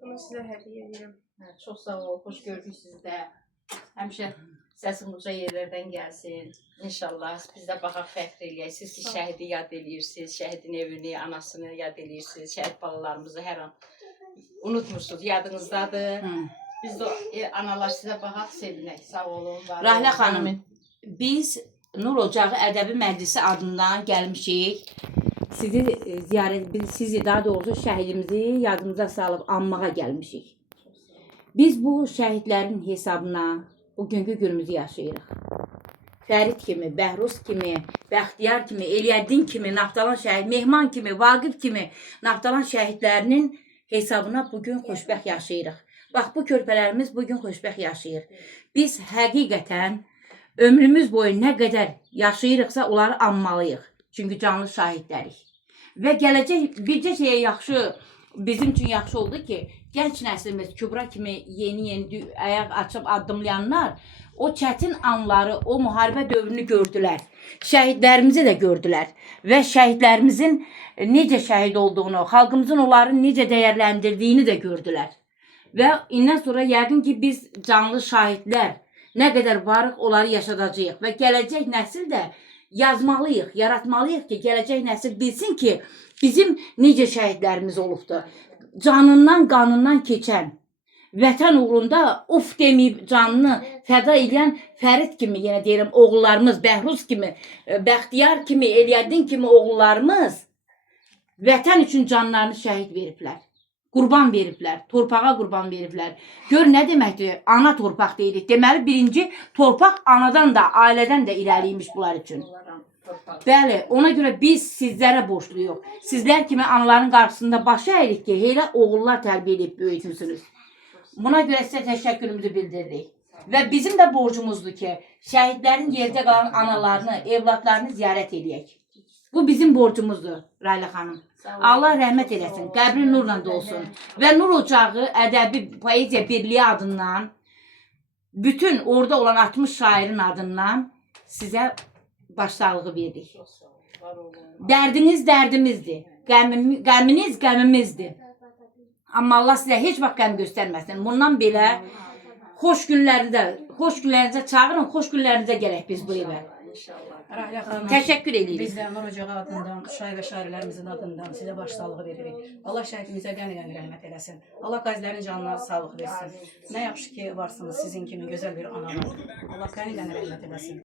Bunu sizə hədiyyə edirəm. Çox sağ ol, xoş gördük sizi də. Həmişə səsin uca yerlərdən gəlsin. İnşallah biz də baxaq fəxr eləyək. Siz ki, şəhidi yad eləyirsiniz, şəhidin evini, anasını yad eləyirsiniz, şəhid balalarımızı hər an unutmursunuz, yadınızdadır. Biz də analar sizə baxaq, sevinək. Sağ olun, var olun. Rahlə xanım, biz Nur Ocağı Ədəbi Məclisi adından gəlmişik. Sizi daha doğrusu şəhidimizi yadımıza salıb anmağa gəlmişik. Biz bu şəhidlərin hesabına bugünkü günümüzü yaşayırıq. Fərid kimi, Bəhruz kimi, Bəxtiyar kimi, Eliyəddin kimi, Naftalan şəhid, Mehman kimi, Vaqif kimi Naftalan şəhidlərinin hesabına bugün xoşbəxt yaşayırıq. Bax, bu körpələrimiz bugün xoşbəxt yaşayır. Biz həqiqətən ömrümüz boyu nə qədər yaşayırıqsa onları anmalıyıq. Çünki canlı şahidlərik. Və gələcək bircə şeyə yaxşı, bizim üçün yaxşı oldu ki, gənc nəslimiz Kübra kimi yeni ayaq açıb addımlayanlar o çətin anları, o müharibə dövrünü gördülər. Şəhidlərimizi də gördülər. Və şəhidlərimizin necə şəhid olduğunu, xalqımızın onları necə dəyərləndirdiyini də gördülər. Və indən sonra yəqin ki, biz canlı şahidlər nə qədər varıq, onları yaşadacağıq. Və gələcək nəsil də yazmalıyıq, yaratmalıyıq ki, gələcək nəsil bilsin ki, bizim necə şəhidlərimiz olubdur. Canından, qanından keçən, vətən uğrunda of deməyib canını fəda edən Fərid kimi, yenə deyirəm, oğullarımız, Bəhruz kimi, Bəxtiyar kimi, Eliyəddin kimi oğullarımız vətən üçün canlarını şəhid veriblər. Qurban veriblər, torpağa qurban veriblər. Gör nə deməkdir, ana torpaq deyirik. Deməli, birinci torpaq anadan da, ailədən də irəliymiş bunlar üçün. Bəli, ona görə biz sizlərə borçluyuq. Sizlər kimi anaların qarşısında başı əyirik ki, elə oğullar tərbiyə edib böyütmüsünüz. Buna görə sizə təşəkkürümüzü bildirdik. Və bizim də borcumuzdur ki, şəhidlərin yerdə qalan analarını, evladlarını ziyarət edək. Bu bizim borcumuzdur, Rahlə xanım. Allah rəhmət eləsin, qəbri nurla dolsun. Və Nur Ocağı Ədəbi Poeziya Birliyi adından, bütün orada olan 60 şairin adından sizə başsağlığı verdik. Dərdiniz dərdimizdir, qəminiz qəmimizdir. Amma Allah sizə heç vaxt qəm göstərməsin. Bundan belə xoş günlərinizə çağırın, xoş günlərinizə gələk biz bu evə. Rahlə xanım, təşəkkür edirik. Biz də Nur Ocağı adından, şair və şairlərimizin adından sizə başsağlığı veririk. Allah şəhidimizə qəni-qəni rəhmət eləsin. Allah qazilərin canına sağlıq versin. Nə yaxşı ki, varsınız sizin kimi gözəl bir analar. Allah qəni-qəni rəhmət eləsin.